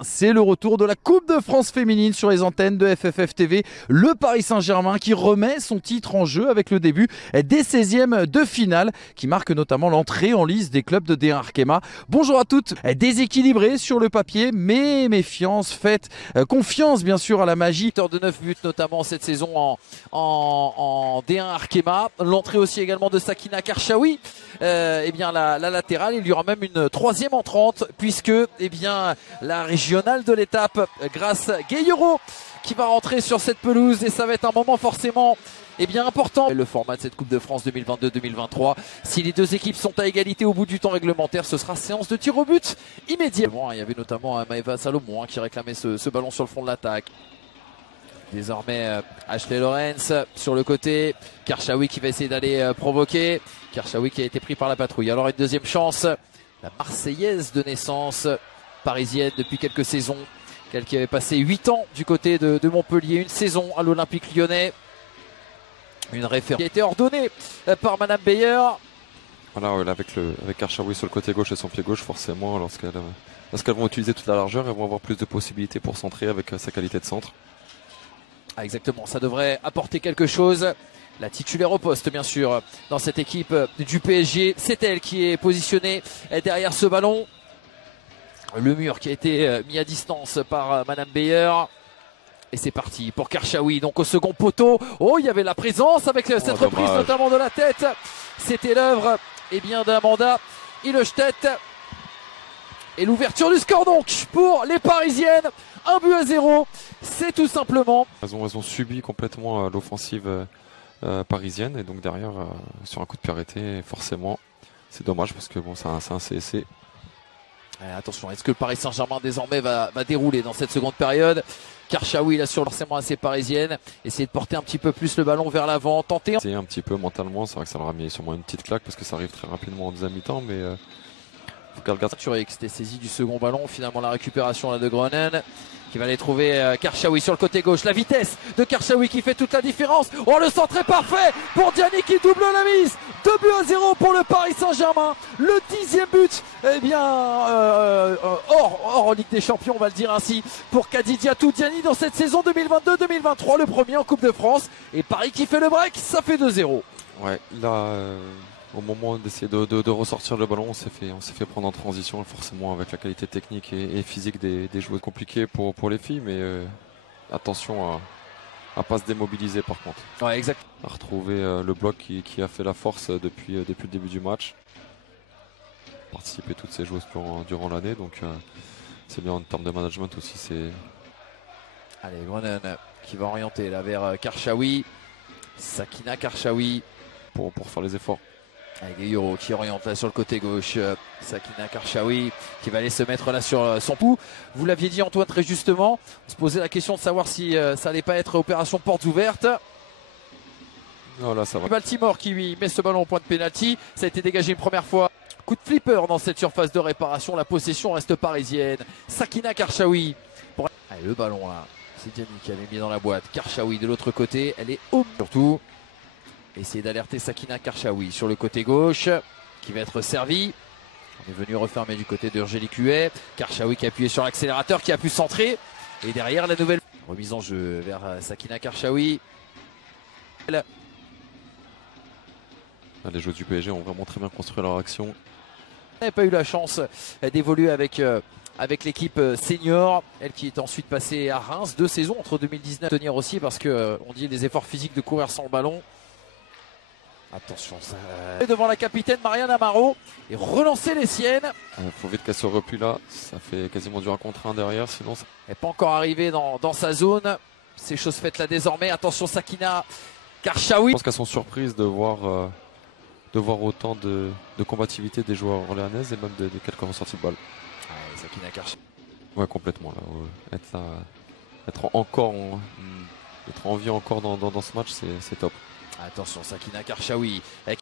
C'est le retour de la Coupe de France féminine sur les antennes de FFF TV. Le Paris Saint-Germain qui remet son titre en jeu avec le début des 16e de finale qui marque notamment l'entrée en lice des clubs de D1 Arkema. Bonjour à toutes. Déséquilibré sur le papier, mais méfiance faite, confiance bien sûr à la magie. De 9 buts notamment cette saison en D1 Arkema. L'entrée aussi également de Sakina Karchaoui. La latérale, il y aura même une troisième entrante puisque la régionale de l'étape grâce Gueyero qui va rentrer sur cette pelouse et ça va être un moment forcément important. Le format de cette Coupe de France 2022-2023, si les deux équipes sont à égalité au bout du temps réglementaire, ce sera séance de tir au but immédiat. Il y avait notamment Maëva Salomon qui réclamait ce ballon sur le fond de l'attaque. Désormais Ashley Lorenz sur le côté, Karchaoui qui va essayer d'aller provoquer, Karchaoui qui a été pris par la patrouille. Alors une deuxième chance, la Marseillaise de naissance, parisienne depuis quelques saisons, elle qui avait passé 8 ans du côté de Montpellier, une saison à l'Olympique Lyonnais, une référence qui a été ordonnée par Madame Beyer. Voilà, avec Karchaoui sur le côté gauche et son pied gauche, forcément, lorsqu'elles vont utiliser toute la largeur, elles vont avoir plus de possibilités pour centrer avec sa qualité de centre. Ah, exactement, ça devrait apporter quelque chose. La titulaire au poste, bien sûr, dans cette équipe du PSG, c'est elle qui est positionnée derrière ce ballon. Le mur qui a été mis à distance par Madame Beyer. Et c'est parti pour Karchaoui, donc au second poteau. Oh, il y avait la présence avec cette reprise notamment de la tête. C'était l'œuvre d'Amanda Hillestedt. Et l'ouverture du score donc pour les Parisiennes. 1-0, c'est tout simplement. Elles ont subi complètement l'offensive parisienne et donc derrière, sur un coup de pied arrêté, forcément, c'est dommage parce que bon, c'est un CSC. Attention, est-ce que le Paris Saint-Germain désormais va dérouler dans cette seconde période? Karchaoui là sur forcément assez parisienne, essayer de porter un petit peu plus le ballon vers l'avant, tenter. C'est un petit peu mentalement, c'est vrai que ça leur a mis sûrement une petite claque parce que ça arrive très rapidement en deuxième mi-temps, mais faut qu'elle regarde. Qui s'était saisi du second ballon, finalement la récupération là de Groenen qui va aller trouver Karchaoui sur le côté gauche. La vitesse de Karchaoui qui fait toute la différence. Oh, le centre est parfait pour Diani qui double la mise. 2-0 pour le Paris Saint-Germain. Le 10e but, hors en Ligue des Champions, on va le dire ainsi, pour Kadidiatou Diani dans cette saison 2022-2023. Le premier en Coupe de France. Et Paris qui fait le break, ça fait 2-0. Ouais, là, au moment d'essayer de ressortir le ballon, on s'est fait prendre en transition, forcément avec la qualité technique et physique des joueuses. Compliqué pour les filles, mais attention à pas se démobiliser par contre. Ouais, exact. À retrouver le bloc qui a fait la force depuis le début du match. Participer toutes ces joueuses durant l'année, donc c'est bien en termes de management aussi. Allez, Groenen qui va orienter là vers Karchaoui. Sakina Karchaoui. Pour faire les efforts. Gueyero qui oriente là sur le côté gauche, Sakina Karchaoui qui va aller se mettre là sur son pouls. Vous l'aviez dit Antoine très justement, on se posait la question de savoir si ça allait pas être opération portes ouvertes. Non, là ça va. Baltimore qui lui met ce ballon au point de pénalty, ça a été dégagé une première fois. Coup de flipper dans cette surface de réparation, la possession reste parisienne. Sakina Karchaoui. Allez, le ballon là, c'est Diani qui avait mis dans la boîte. Karchaoui de l'autre côté, elle est haut surtout. Essayer d'alerter Sakina Karchaoui sur le côté gauche qui va être servi. On est venu refermer du côté d'Urgélique Huet. Karchaoui qui a appuyé sur l'accélérateur, qui a pu centrer. Et derrière la nouvelle remise en jeu vers Sakina Karchaoui. Les joueurs du PSG ont vraiment très bien construit leur action. Elle n'a pas eu la chance d'évoluer avec l'équipe senior, elle qui est ensuite passée à Reims, 2 saisons entre 2019 et tenir aussi parce que on dit les efforts physiques de courir sans le ballon. Attention, ça. Devant la capitaine Marianne Amaro et relancer les siennes. Faut vite qu'elle se replie là, ça fait quasiment du 1 contre 1 derrière, sinon ça... Elle n'est pas encore arrivée dans sa zone. C'est chose faite là désormais. Attention Sakina Karchaoui. Je pense qu'elles sont surprises de voir autant de combativité des joueurs orléanaises et même de quelques ressorties de balles. Ouais, Sakina Karchaoui. Ouais, complètement là. Être en vie encore dans ce match, c'est top. Attention Sakina Karchaoui.